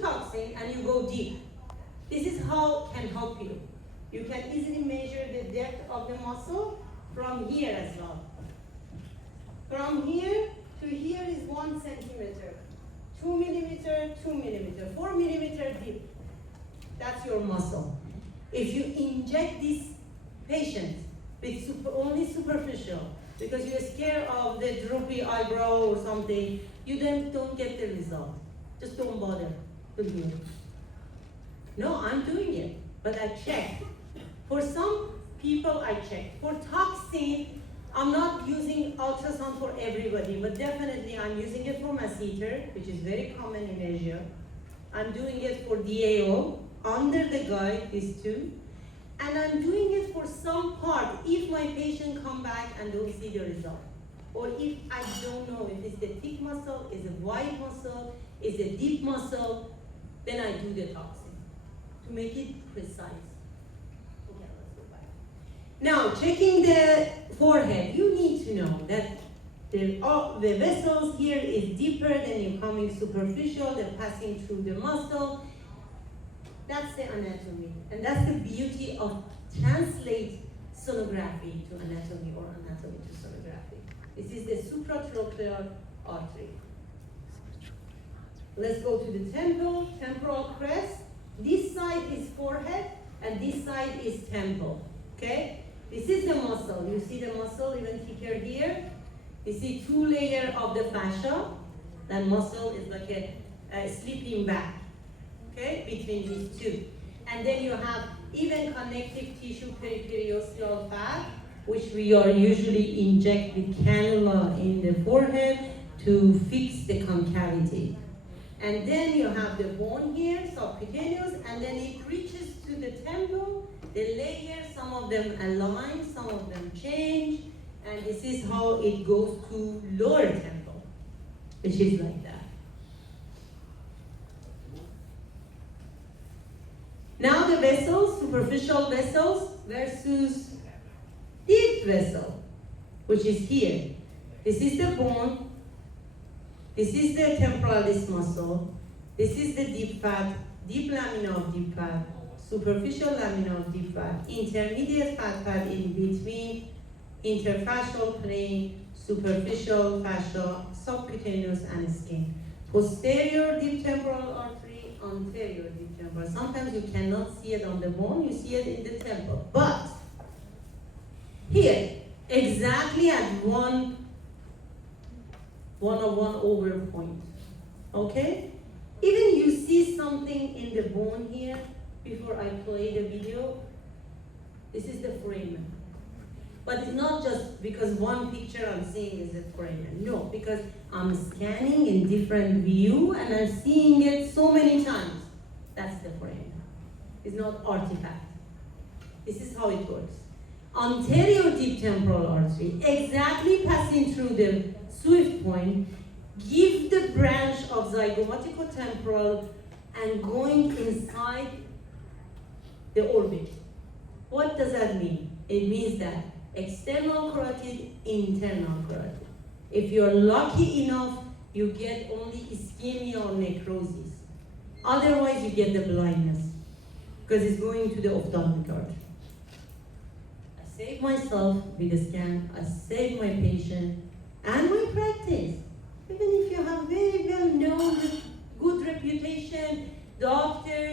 do toxin and you go deep. This is how can help you. You can easily measure the depth of the muscle from here as well. From here to here is 1 centimeter. 2 millimeter, 2 millimeter, 4 millimeter deep. That's your muscle. If you inject this patient with only superficial, because you're scared of the droopy eyebrow or something, you then don't get the result. Just don't bother to do it. No, I'm doing it, but I check. For some people, I check. For toxin, I'm not using ultrasound for everybody, but definitely I'm using it for masseter, which is very common in Asia. I'm doing it for DAO, under the guide, these two. And I'm doing it for some part, if my patient come back and don't see the result. Or if I don't know if it's the thick muscle, is it wide muscle, is it deep muscle, then I do the toxin to make it precise. Okay, let's go back. Now, checking the forehead, you need to know that the vessels here is deeper than you're coming superficial, they're passing through the muscle. That's the anatomy, and that's the beauty of translate sonography to anatomy or anatomy to sonography. This is the supratrochlear artery. Let's go to the temporal crest. This side is forehead, and this side is temple, okay? This is the muscle. You see the muscle even thicker here. You see 2 layers of the fascia. That muscle is like a sleeping bag. Okay, between these two. And then you have even connective tissue periperiosteal fat, which we are usually inject with cannula in the forehead to fix the concavity. And then you have the bone here, subcutaneous, and then it reaches to the temple, the layers, some of them align, some of them change, and this is how it goes to lower temple, which is like that. Now the vessels, superficial vessels versus deep vessel, which is here. This is the bone, this is the temporalis muscle, this is the deep fat, deep lamina of deep fat, superficial lamina of deep fat, intermediate fat pad in between, interfascial plane, superficial fascia, subcutaneous and skin. Posterior deep temporal artery, anterior deep temporal. Sometimes you cannot see it on the bone, you see it in the temple. But here, exactly at one over point. Okay? Even you see something in the bone here, before I play the video, this is the foramen. But it's not just because one picture I'm seeing is a foramen. No, because I'm scanning in different view and I'm seeing it so many times. That's the foramen. It's not artifact. This is how it works. Anterior deep temporal artery, exactly passing through the swift point, give the branch of zygomaticotemporal and going inside the orbit. What does that mean? It means that external carotid, internal carotid. If you're lucky enough, you get only ischemia or necrosis. Otherwise, you get the blindness because it's going to the ophthalmic artery. I save myself with the scan, I save my patient and my practice. Even if you have very well known, good reputation, doctor,